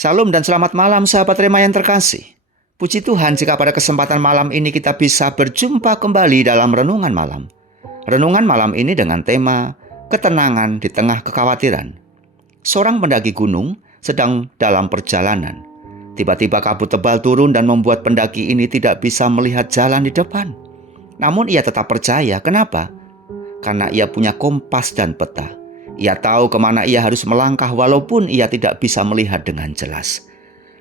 Salam dan selamat malam sahabat Rema yang terkasih. Puji Tuhan jika pada kesempatan malam ini kita bisa berjumpa kembali dalam Renungan Malam. Renungan malam ini dengan tema ketenangan di tengah kekhawatiran. Seorang pendaki gunung sedang dalam perjalanan. Tiba-tiba kabut tebal turun dan membuat pendaki ini tidak bisa melihat jalan di depan. Namun ia tetap percaya. Kenapa? Karena ia punya kompas dan peta. Ia tahu kemana ia harus melangkah walaupun ia tidak bisa melihat dengan jelas.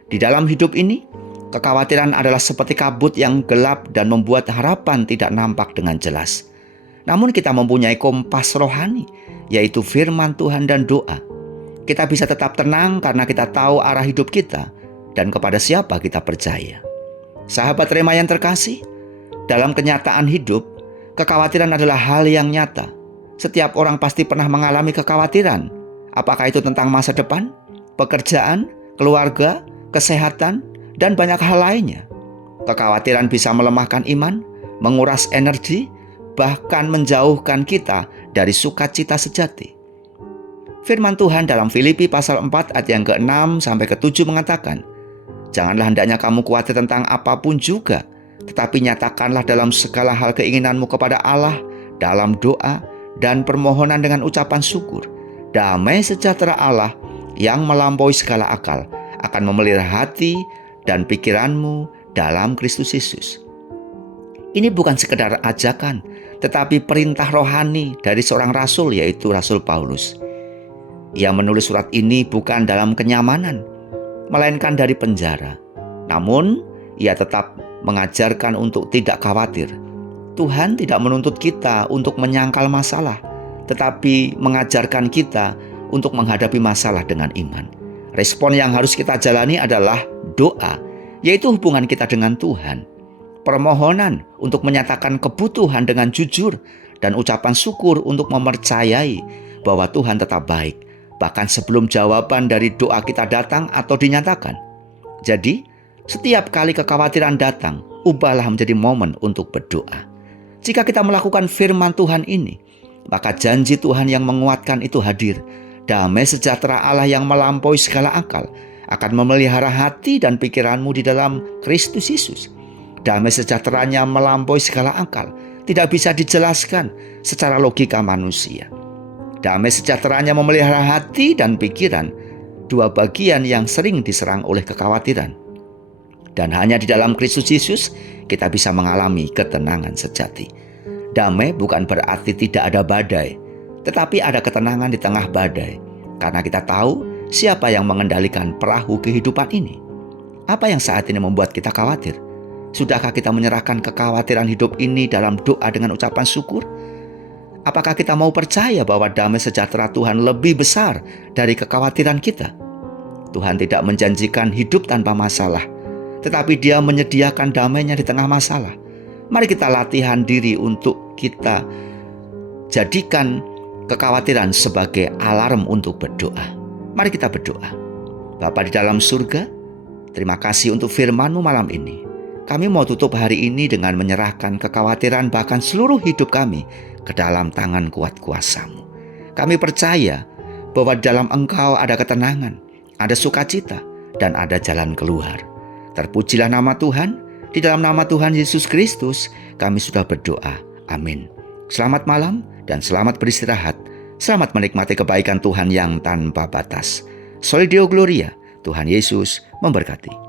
Di dalam hidup ini, kekhawatiran adalah seperti kabut yang gelap dan membuat harapan tidak nampak dengan jelas. Namun kita mempunyai kompas rohani, yaitu firman Tuhan dan doa. Kita bisa tetap tenang karena kita tahu arah hidup kita dan kepada siapa kita percaya. Sahabat Rema yang terkasih, dalam kenyataan hidup, kekhawatiran adalah hal yang nyata. Setiap orang pasti pernah mengalami kekhawatiran. Apakah itu tentang masa depan, pekerjaan, keluarga, kesehatan, dan banyak hal lainnya. Kekhawatiran bisa melemahkan iman, menguras energi, bahkan menjauhkan kita dari sukacita sejati. Firman Tuhan dalam Filipi pasal 4 ayat yang ke-6 sampai ke-7 mengatakan, "Janganlah hendaknya kamu khawatir tentang apapun juga, tetapi nyatakanlah dalam segala hal keinginanmu kepada Allah dalam doa dan permohonan dengan ucapan syukur. Damai sejahtera Allah yang melampaui segala akal akan memelihara hati dan pikiranmu dalam Kristus Yesus." Ini bukan sekedar ajakan, tetapi perintah rohani dari seorang rasul, yaitu Rasul Paulus. Ia menulis surat ini bukan dalam kenyamanan, melainkan dari penjara. Namun, ia tetap mengajarkan untuk tidak khawatir. Tuhan tidak menuntut kita untuk menyangkal masalah, tetapi mengajarkan kita untuk menghadapi masalah dengan iman. Respon yang harus kita jalani adalah doa, yaitu hubungan kita dengan Tuhan. Permohonan untuk menyatakan kebutuhan dengan jujur, dan ucapan syukur untuk mempercayai bahwa Tuhan tetap baik, bahkan sebelum jawaban dari doa kita datang atau dinyatakan. Jadi, setiap kali kekhawatiran datang, ubahlah menjadi momen untuk berdoa. Jika kita melakukan firman Tuhan ini, maka janji Tuhan yang menguatkan itu hadir. Damai sejahtera Allah yang melampaui segala akal akan memelihara hati dan pikiranmu di dalam Kristus Yesus. Damai sejahteranya melampaui segala akal, tidak bisa dijelaskan secara logika manusia. Damai sejahteranya memelihara hati dan pikiran, dua bagian yang sering diserang oleh kekhawatiran. Dan hanya di dalam Kristus Yesus kita bisa mengalami ketenangan sejati. Damai bukan berarti tidak ada badai, tetapi ada ketenangan di tengah badai. Karena kita tahu siapa yang mengendalikan perahu kehidupan ini. Apa yang saat ini membuat kita khawatir? Sudahkah kita menyerahkan kekhawatiran hidup ini dalam doa dengan ucapan syukur? Apakah kita mau percaya bahwa damai sejahtera Tuhan lebih besar dari kekhawatiran kita? Tuhan tidak menjanjikan hidup tanpa masalah, tetapi Dia menyediakan damainya di tengah masalah. Mari kita latihan diri untuk kita jadikan kekhawatiran sebagai alarm untuk berdoa. Mari kita berdoa. Bapa di dalam surga, terima kasih untuk firman-Mu malam ini. Kami mau tutup hari ini dengan menyerahkan kekhawatiran bahkan seluruh hidup kami ke dalam tangan kuat kuasa-Mu. Kami percaya bahwa di dalam Engkau ada ketenangan, ada sukacita, dan ada jalan keluar. Terpujilah nama Tuhan. Di dalam nama Tuhan Yesus Kristus kami sudah berdoa. Amin. Selamat malam dan selamat beristirahat. Selamat menikmati kebaikan Tuhan yang tanpa batas. Soli Deo Gloria. Tuhan Yesus memberkati.